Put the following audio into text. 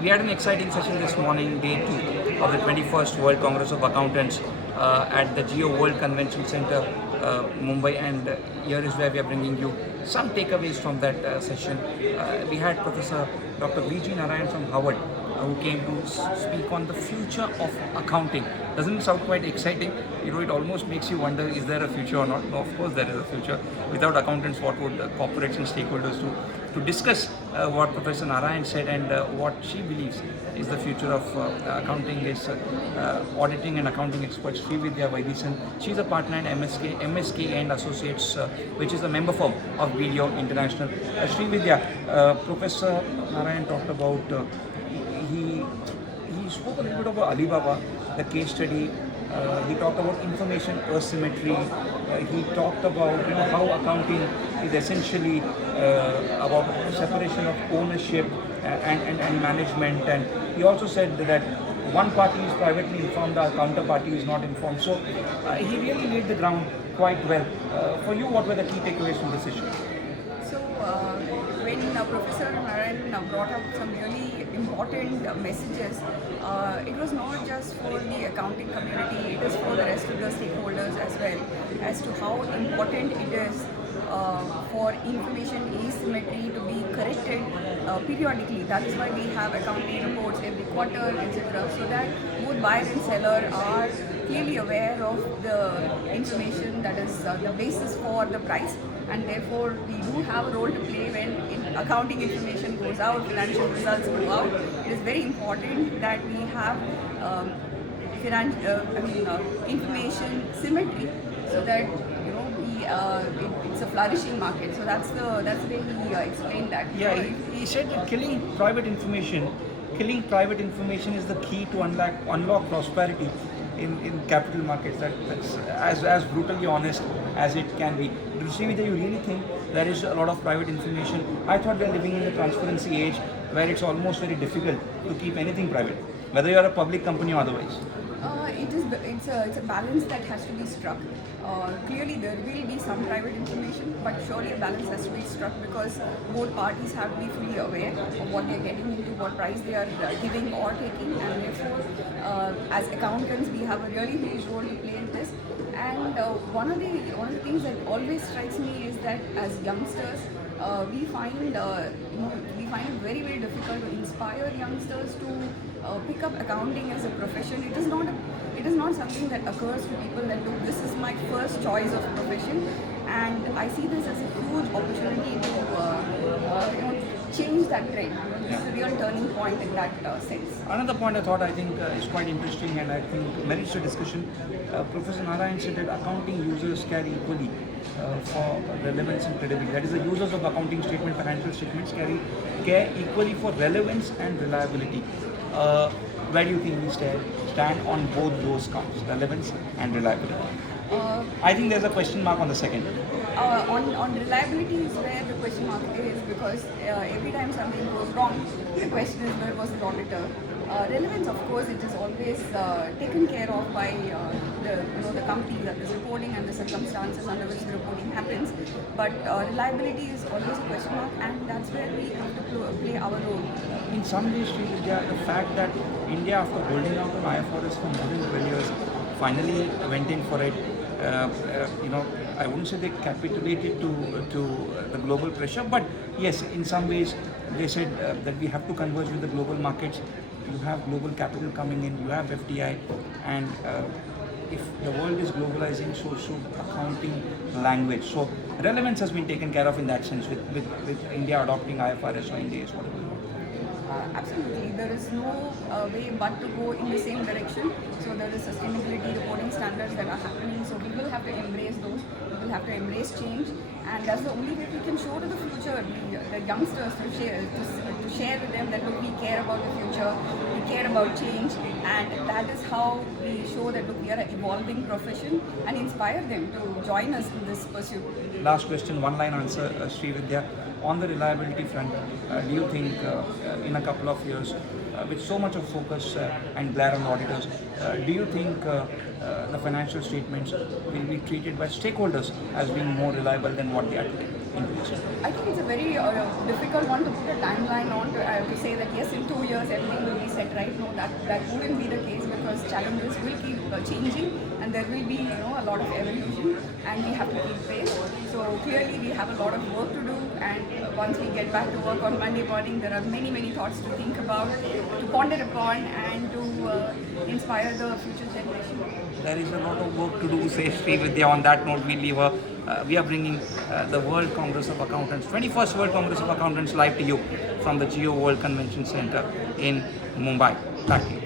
We had an exciting session this morning, day 2 of the 21st World Congress of Accountants at the Geo World Convention Center, Mumbai, and here is where we are bringing you some takeaways from that session. We had Professor Dr. V.G. Narayan from Harvard who came to speak on the future of accounting. Doesn't it sound quite exciting? You know, it almost makes you wonder, is there a future or not? No, of course there is a future. Without accountants, what would corporates and stakeholders do? To discuss what Professor Narayan said and what she believes is the future of accounting is auditing and accounting expert Srividya Vaidison. She's a partner in MSK and Associates, which is a member firm of BDO International. Srividya, Professor Narayan talked about he spoke a little bit about Alibaba, the case study. He talked about information asymmetry. He talked about how accounting is essentially about separation of ownership and management. And he also said that one party is privately informed, the counterparty is not informed. So he really laid the ground quite well. For you, what were the key takeaways from this issue? So when Professor Narayan brought up some really important messages, it was not just for the accounting community, it is for the rest of the stakeholders as well, as to how important it is for information asymmetry to be corrected periodically. That is why we have accounting reports every quarter, etc., so that both buyer and seller are clearly aware of the information that is the basis for the price, and therefore we do have a role to play when accounting information goes out, financial results go out. It is very important that we have information symmetry, so that it's a flourishing market. So that's the way he explained that. Yeah, he said that killing private information is the key to unlock prosperity in capital markets. That's as brutally honest as it can be. Do you really think there is a lot of private information? I thought we are living in a transparency age where it's almost very difficult to keep anything private, whether you are a public company or otherwise. It's a balance that has to be struck. Clearly there will be some private information, but surely a balance has to be struck, because both parties have to be fully aware of what they are getting into, what price they are giving or taking, and therefore as accountants we have a really huge role to play in this. And one of the things that always strikes me is that as youngsters we find it very, very difficult to inspire youngsters to pick up accounting as a profession. It is not something that occurs to people that this is my first choice of profession, and I see this as a huge opportunity to change that trend. This is a real turning point in that sense. Another point I think is quite interesting, and I think merits a discussion. Professor Narayan said that accounting users carry equally for relevance and credibility. That is, the users of accounting statement, financial statements care equally for relevance and reliability. Where do you think we stand on both those counts, relevance and reliability? I think there's a question mark on the second. On reliability is where the question mark is, because every time something goes wrong, the question is where was the auditor. Relevance, of course, it is always taken care of by the company that is reporting and the circumstances under which the reporting happens. But reliability is always a question mark, and that's where we have to play our role. In some ways, the fact that India, after holding out on IFRS for more than 12 years, finally went in for it. I wouldn't say they capitulated to the global pressure, but yes, in some ways they said that we have to converge with the global markets. You have global capital coming in, you have FDI, and if the world is globalizing, so should accounting language. So relevance has been taken care of in that sense with India adopting IFRS or India is whatever. Absolutely, there is no way but to go in the same direction. So there is sustainability reporting standards that are happening. So we will have to embrace those. We will have to embrace change, and that's the only way we can show to the future, the youngsters, to share with them that look, we care about the future, we care about change, and that is how we show that look, we are an evolving profession, and inspire them to join us in this pursuit. Last question, one line answer, Srividya. On the reliability front, do you think in a couple of years, with so much of focus and glare on auditors, do you think the financial statements will be treated by stakeholders as being more reliable than what they are today? into this? I think it's a very difficult one to put a timeline on to say that yes, in 2 years everything will be set right. No, that wouldn't be the case because challenges will keep changing and there will be a lot of evolution and we have to keep pace. So clearly we have a lot of work to do and once we get back to work on Monday morning, there are many thoughts to think about, to ponder upon and to inspire the future generation. There is a lot of work to do, says Srividya. On that note, we are bringing the World Congress of Accountants, 21st World Congress of Accountants live to you from the Geo World Convention Center in Mumbai. Back to you.